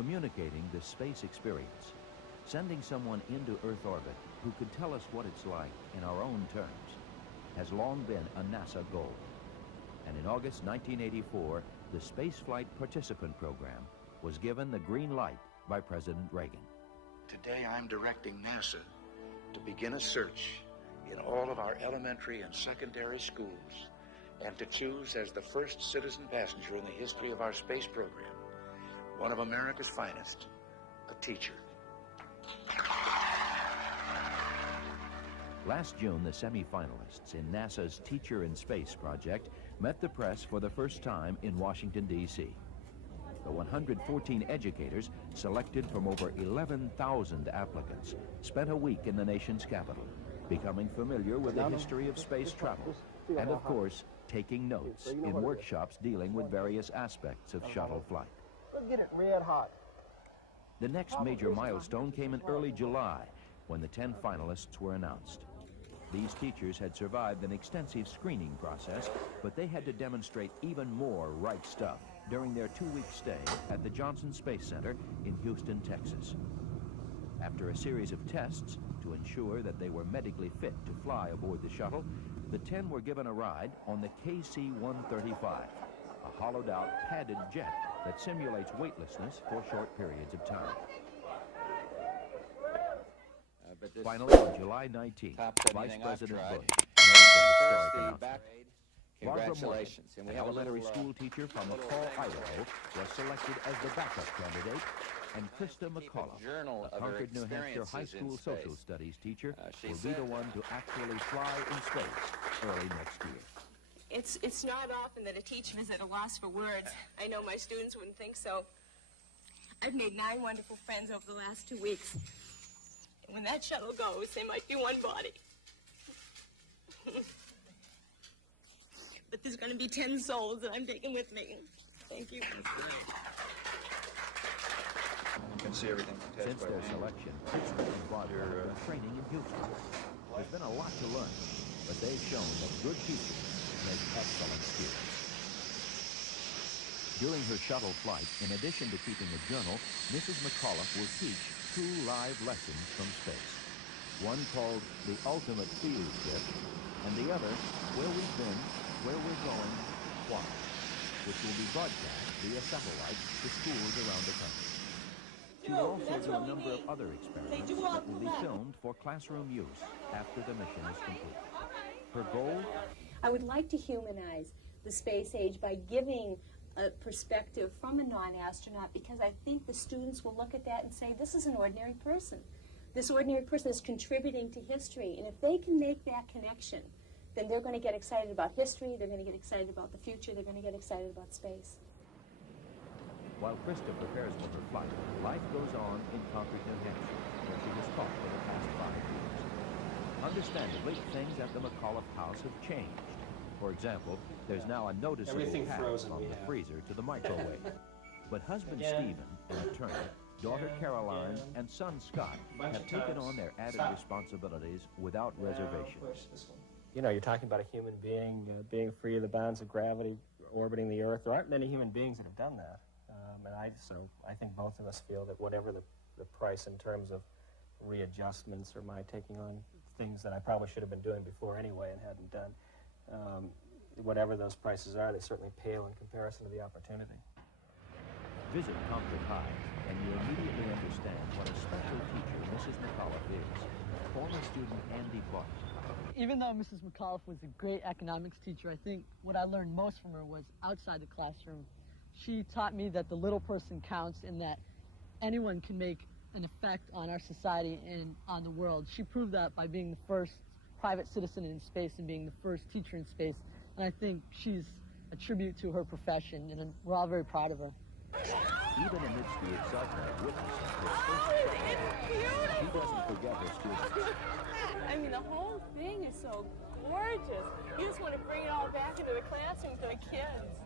communicating the space experience. Sending someone into Earth orbit who could tell us what it's like in our own terms has long been a NASA goal. And in August 1984, the Spaceflight Participant Program was given the green light by President Reagan. Today I'm directing NASA to begin a search in all of our elementary and secondary schools and to choose as the first citizen passenger in the history of our space program one of America's finest, a teacher. Last June, the semi-finalists in NASA's Teacher in Space project met the press for the first time in Washington, D.C. The 114 educators, selected from over 11,000 applicants, spent a week in the nation's capital, becoming familiar with the history of space travel, and of course, taking notes in workshops dealing with various aspects of shuttle flight. Let's get it red hot. The next major milestone came in early July, when the 10 finalists were announced. These teachers had survived an extensive screening process, but they had to demonstrate even more right stuff during their 2-week stay at the Johnson Space Center in Houston, Texas. After a series of tests to ensure that they were medically fit to fly aboard the shuttle, the 10 were given a ride on the KC-135, a hollowed-out padded jet that simulates weightlessness for short periods of time. Finally, on July 19th, Vice President Bush made the historic announcement. Congratulations. An elementary school teacher from McAuliffe, Idaho, was selected as the backup candidate, and Christa McAuliffe, a Concord, New Hampshire high school social studies teacher, will be the one to actually fly in space early next year. It's not often that a teacher is at a loss for words. I know my students wouldn't think so. I've made 9 wonderful friends over the last 2 weeks. And when that shuttle goes, they might be one body. But there's going to be 10 souls that I'm taking with me. Thank you. That's great. You can see everything. Since their selection, Christa and Roger have been training in Houston. There's been a lot to learn, but they've shown that good teachers make excellent students. During her shuttle flight, in addition to keeping a journal, Mrs. McAuliffe will teach 2 live lessons from space. One called The Ultimate Field Trip, and the other, Where We've Been, Where We're Going, Why, which will be broadcast via satellite to schools around the country. She will also do a number of other experiments that will be filmed for classroom use after the mission is complete. Her goal? I would like to humanize the space age by giving a perspective from a non-astronaut, because I think the students will look at that and say, this is an ordinary person. This ordinary person is contributing to history, and if they can make that connection, then they're going to get excited about history, they're going to get excited about the future, they're going to get excited about space. While Christa prepares for her flight, life goes on in Concord, New Hampshire, where she has taught for the past 5 years. Understandably, things at the McAuliffe house have changed. For example, there's now a noticeable path from the freezer to the microwave. But husband Stephen, an attorney, daughter Caroline, and son Scott have taken on their added responsibilities without reservation. You know, you're talking about a human being being free of the bounds of gravity, orbiting the Earth. There aren't many human beings that have done that. So I think both of us feel that whatever the price in terms of readjustments or my taking on things that I probably should have been doing before anyway and hadn't done, whatever those prices are, they certainly pale in comparison to the opportunity. Visit Concord High, and you immediately understand what a special teacher Mrs. McAuliffe is. Former student Andy Buck. Even though Mrs. McAuliffe was a great economics teacher, I think what I learned most from her was outside the classroom. She taught me that the little person counts and that anyone can make an effect on our society and on the world. She proved that by being the first private citizen in space and being the first teacher in space. And I think she's a tribute to her profession, and we're all very proud of her. Even amidst the excitement of witnessing her first she doesn't forget her students. I mean, the whole thing is so gorgeous. You just want to bring it all back into the classroom for the kids.